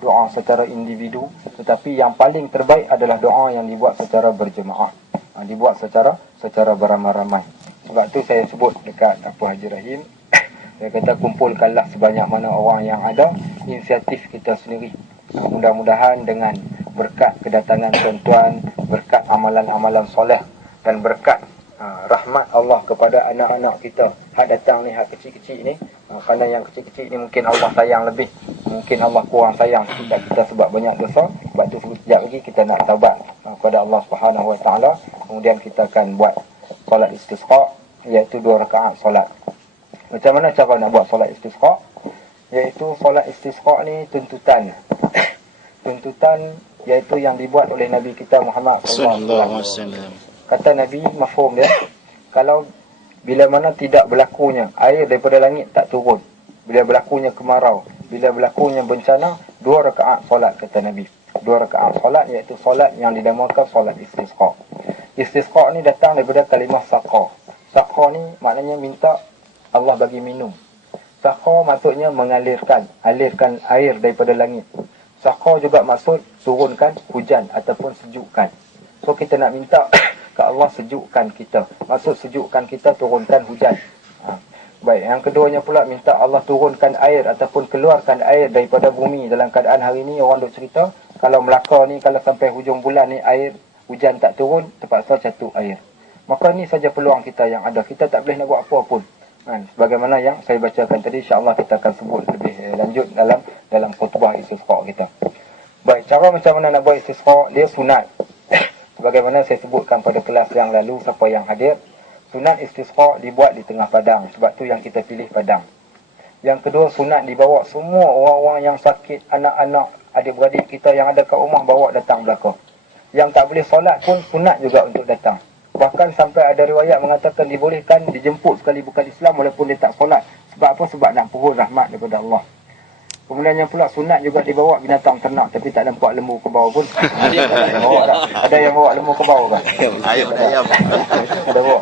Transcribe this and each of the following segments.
doa secara individu, tetapi yang paling terbaik adalah doa yang dibuat secara berjemaah, dibuat secara beramai-ramai. Sebab tu saya sebut dekat Haji Rahim, saya kata kumpulkanlah sebanyak mana orang yang ada, inisiatif kita sendiri. Mudah-mudahan dengan berkat kedatangan tuan-tuan, berkat amalan-amalan soleh dan berkat rahmat Allah kepada anak-anak kita, hak datang ni, hak kecil-kecil ni, kerana yang kecil-kecil ni mungkin Allah sayang lebih, mungkin Allah kurang sayang kita sebab banyak dosa. Sebab tu sekejap lagi kita nak taubat kepada Allah Subhanahu Wa Taala. Kemudian kita akan buat solat istisqa, iaitu 2 rakaat solat. Macam mana cara nak buat solat istisqa? Iaitu solat istisqa ni tuntutan iaitu yang dibuat oleh Nabi kita Muhammad sallallahu alaihi wasallam. Kata Nabi, mafhum dia, kalau bila mana tidak berlakunya air daripada langit tak turun, bila berlakunya kemarau, bila berlakunya bencana, 2 rakaat solat kata Nabi. 2 rakaat solat iaitu solat yang dinamakan solat istisqa. Istisqa ni datang daripada kalimah saqa. Saqa ni maknanya minta Allah bagi minum. Saqa maksudnya mengalirkan air daripada langit. Saqa juga maksud turunkan hujan ataupun sejukkan. So kita nak minta ke Allah sejukkan kita. Maksud sejukkan kita, turunkan hujan. Baik, yang keduanya pula minta Allah turunkan air ataupun keluarkan air daripada bumi. Dalam keadaan hari ni orang duk cerita, kalau Melaka ni kalau sampai hujung bulan ni air hujan tak turun, terpaksa catup air. Maka ni saja peluang kita yang ada. Kita tak boleh nak buat apa pun. Sebagaimana yang saya bacakan tadi, insya-Allah kita akan sebut lebih lanjut dalam khutbah istisqa kita. Baik, cara macam mana nak buat istisqa, dia sunat. Sebagaimana saya sebutkan pada kelas yang lalu, siapa yang hadir, sunat istisqa dibuat di tengah padang. Sebab tu yang kita pilih padang. Yang kedua, sunat dibawa semua orang-orang yang sakit, anak-anak, adik-beradik kita yang ada kat rumah, bawa datang belakang. Yang tak boleh solat pun sunat juga untuk datang. Bahkan sampai ada riwayat mengatakan dibolehkan dijemput sekali bukan Islam walaupun dia tak solat. Sebab apa? Sebab nak pohon rahmat daripada Allah. Kemudian yang pula sunat juga dibawa binatang ternak, tapi tak nampak lembu ke bawah pun. Ada yang bawa lembu ke bawah kan? Ayam. Ada bawa.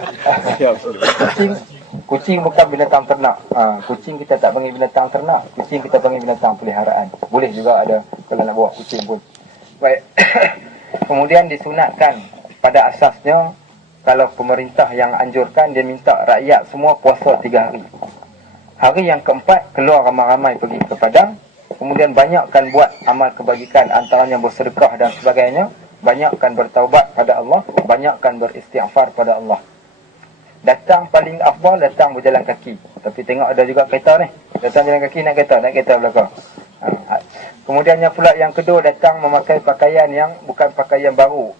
Kucing bukan binatang ternak. Kucing kita tak panggil binatang ternak. Kucing kita panggil binatang peliharaan. Boleh juga ada kalau nak bawa kucing pun. Baik. Kemudian disunatkan pada asasnya, kalau pemerintah yang anjurkan, dia minta rakyat semua puasa 3 hari. Hari yang keempat, keluar ramai-ramai pergi ke padang. Kemudian banyakkan buat amal kebajikan, antaranya bersedekah dan sebagainya. Banyakkan bertaubat pada Allah. Banyakkan beristighfar pada Allah. Datang paling afdal, datang berjalan kaki. Tapi tengok ada juga kereta ni. Datang jalan kaki, naik kereta belakang. Kemudiannya pula yang kedua, datang memakai pakaian yang bukan pakaian baru.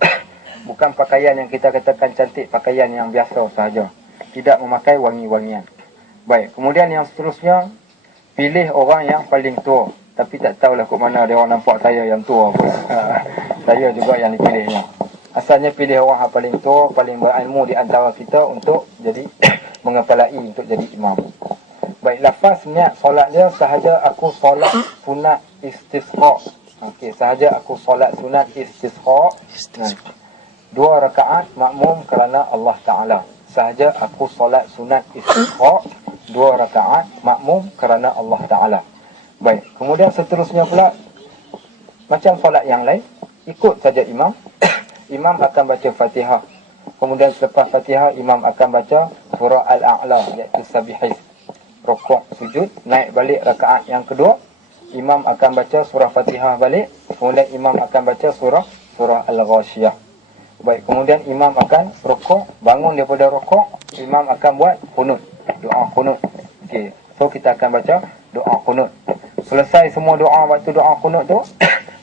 Bukan pakaian yang kita katakan cantik, pakaian yang biasa sahaja. Tidak memakai wangi-wangian. Baik, kemudian yang seterusnya, pilih orang yang paling tua. Tapi tak tahulah ke mana dia orang nampak saya yang tua pun. Saya juga yang dipilihnya. Asalnya pilih orang yang paling tua, paling berilmu di antara kita untuk jadi mengepalai, untuk jadi imam. Baik, lafaz niat solat dia, sahaja aku solat sunat istisqa. Okey, sahaja aku solat sunat istisqa. 2 rakaat makmum kerana Allah Ta'ala. Sahaja aku solat sunat istisqa, 2 rakaat makmum kerana Allah Ta'ala. Baik, kemudian seterusnya pula, macam solat yang lain, ikut saja imam. Imam akan baca Fatihah. Kemudian selepas Fatihah, imam akan baca surah Al-A'la, iaitu Sabihis. Rukuk, sujud, naik balik rakaat yang kedua. Imam akan baca surah Fatihah balik. Kemudian imam akan baca surah Al-Ghashiyah. Baik, kemudian imam akan rukuk, bangun daripada rukuk, imam akan buat qunut, doa qunut. Okey, so kita akan baca doa qunut. Selesai semua doa, waktu doa qunut tu,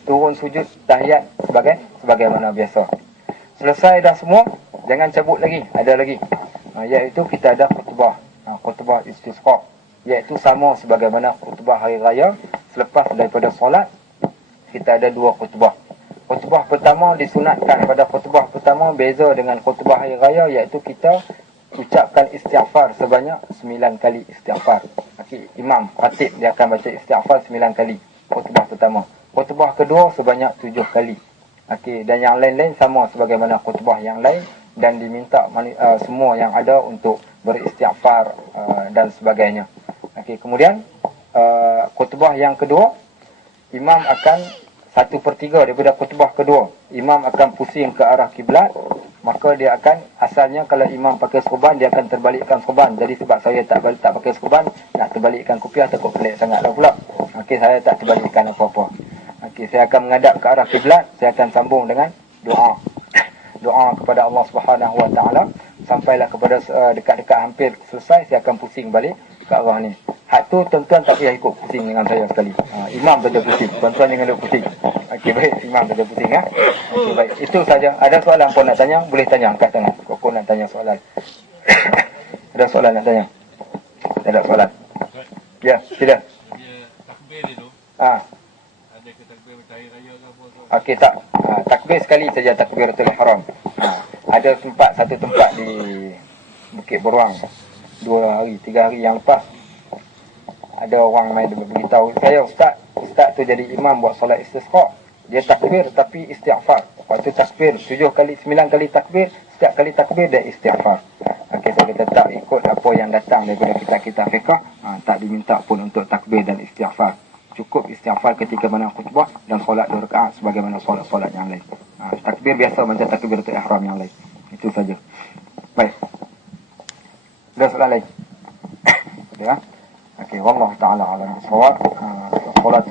turun sujud tahiyat sebagaimana biasa. Selesai dah semua, jangan cabut lagi, ada lagi. Iaitu kita ada khutbah, khutbah istisqa, iaitu sama sebagaimana khutbah hari raya. Selepas daripada solat, kita ada 2 khutbah. Khutbah pertama disunatkan. Pada khutbah pertama beza dengan khutbah hari raya, iaitu kita ucapkan istighfar sebanyak 9 kali istighfar. Okay, imam, khatib dia akan baca istighfar 9 kali. Khutbah pertama. Khutbah kedua sebanyak 7 kali. Okay, dan yang lain-lain sama sebagaimana khutbah yang lain. Dan diminta semua yang ada untuk beristighfar dan sebagainya. Okay, kemudian khutbah yang kedua, imam akan 1/3 daripada khutbah kedua, imam akan pusing ke arah kiblat, maka dia akan, asalnya kalau imam pakai serban, dia akan terbalikkan serban. Jadi sebab saya tak pakai serban, nak terbalikkan kopiah takut pelik sangatlah pula. Okey, saya tak terbalikkan apa-apa. Okey, saya akan menghadap ke arah kiblat, saya akan sambung dengan doa. Doa kepada Allah Subhanahu Wa Taala sampailah kepada dekat-dekat hampir selesai, saya akan pusing balik ke arah ni. Hak tu tuan-tuan tak payah ikut pusing dengan saya sekali. Imam betul pusing, tuan-tuan jangan duk pusing. Okey, baik, imam betul pusing ya. Okey, baik. Itu saja. Ada soalan pun nak tanya, boleh tanya, angkat tangan. Kok nak tanya soalan. Ada soalan nak tanya? Tak ada soalan. Ya, sila. Takbir itu. Ada ke takbir bertahir raya ke apa? Okey, tak. Takbir sekali saja, takbiratul ihram. Ada satu tempat di Bukit Beruang 2 hari 3 hari yang lepas, ada orang main dia beritahu saya, ustaz tu jadi imam buat solat istisqa, dia takbir tapi istighfar. Waktu takbir 7 kali 9 kali takbir, setiap kali takbir dia istighfar. Okey, saya kata tak ikut apa yang datang daripada kitab-kitab fiqh. Tak diminta pun untuk takbir dan istighfar. Cukup istighfar ketika mana khutbah dan solat 2 rakaat sebagaimana solat-solat yang lain. Takbir biasa macam takbiratul ihram yang lain. Itu saja. Baik. Ada soalan lain? Ya. Okey, wallahu taala alam bisawab. Solat